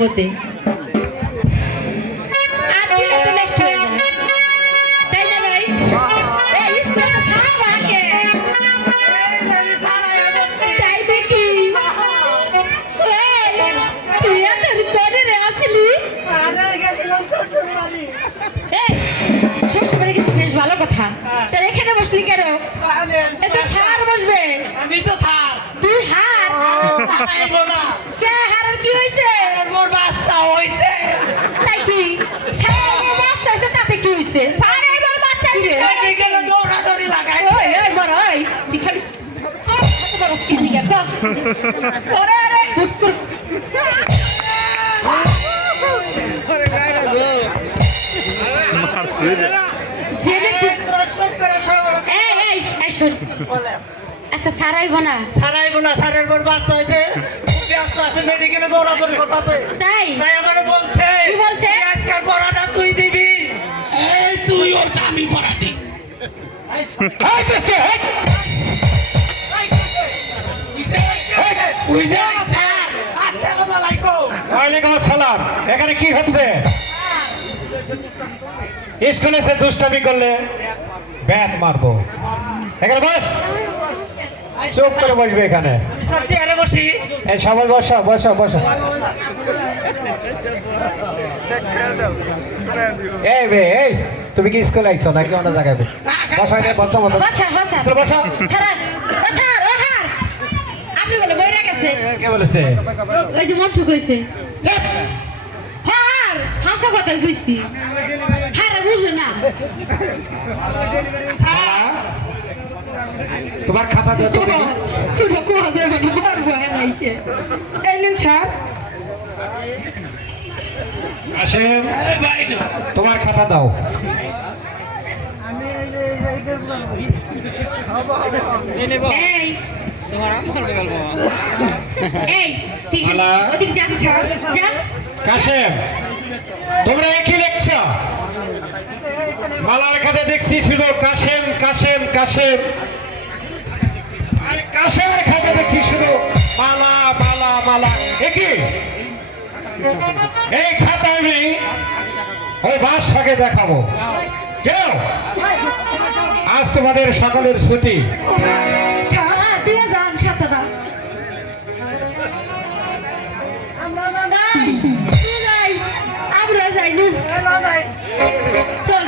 মধ্যে আর কি তো নেক্সট হয়ে যায় তাই না ভাই এই স্কুলে তো খারাপ আগে তাই দেখি তুই এত কোনে রে আসলি শ্বশুরবাড়ি গেছি বেশ ভালো কথা তার এখানে বসলি কেন এটা ছাড় বসবে আমি তো স্যার তুই হার কে হারার কি হয়েছে মোর বাচ্চা হইছে তাই কি স্যার বাচ্চা হয়েছে তাতে কি হয়েছে স্যার এবার বাচ্চা আমি গেল দৌড়াদৌড়ি লাগাই ওই ওই বড় ওই তুই খালি বড় কি দিকে তো ওরে আরে হুট কর জেনে এই এই এই শোন আচ্ছা ছাড়াইব না ছাড়াইবো না স্যারের মোর বাচ্চা হয়েছে ব্যস্ত আছে মেডিকেলে দৌড়াদৌড়ি করতেছে তাই তাই আমারে বলছে কি বলছে? আজকাল পড়াটা তুই দিবি এই তুই ওটা আমি পড়া দিই এই চেষ্টা আসসালামু আলাইকুম ওয়ালাইকুম আসসালাম এখানে কি হচ্ছে স্কুলে এসে দুষ্টামি করলে ব্যাট মারবো এখানে বস চুপ করে বসবে এখানে স্যার চেয়ারে বসি এই সবাই বসো বসো বসো এই বে এই তুমি কি স্কুলে আইছো নাকি অন্য জায়গায় বসো এখানে বসো বসো বাচ্চা বাচ্চা স্কুলে বসো ছাড়া স্যার ও হার আপনি বলে বইরা গেছে কে বলেছে ওই যে মন্টু কইছে হার হাসা কথা কইছি হারা বুঝে না তোমার খাতা দাও তো দেখি। খুঁড়ো কোয়া যাবে না মারবো এনাইছে এই নিন স্যার আসেন তোমার খাতা দাও এই এই ঠিক মালা। ওদিক যা স্যার যা কাশেম তোমরা একই লিখছ মালার খাতে দেখছি শুধু কাশেম কাশেম কাশেম আর কাশেমের খাতে দেখছি শুধু মালা মালা মালা একই এই খাতা আমি ওই বাদশাকে দেখাবো কেউ আজ তোমাদের সকলের ছুটি ছাড়া দিয়ে যান খাতাটা আমরা যাই না চল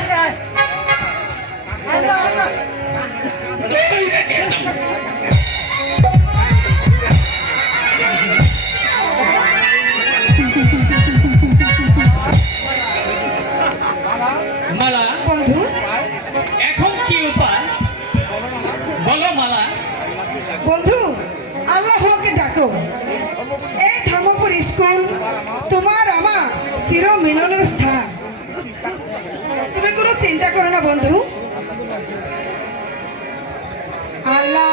মালা বন্ধু এখন কি উপায় বলো মালা বন্ধু আল্লাহকে ডাকো এই ধর্মপুর স্কুল তোমার আমার চির মিলনের স্থান তুমি কোনো চিন্তা করো না বন্ধু আল্লাহ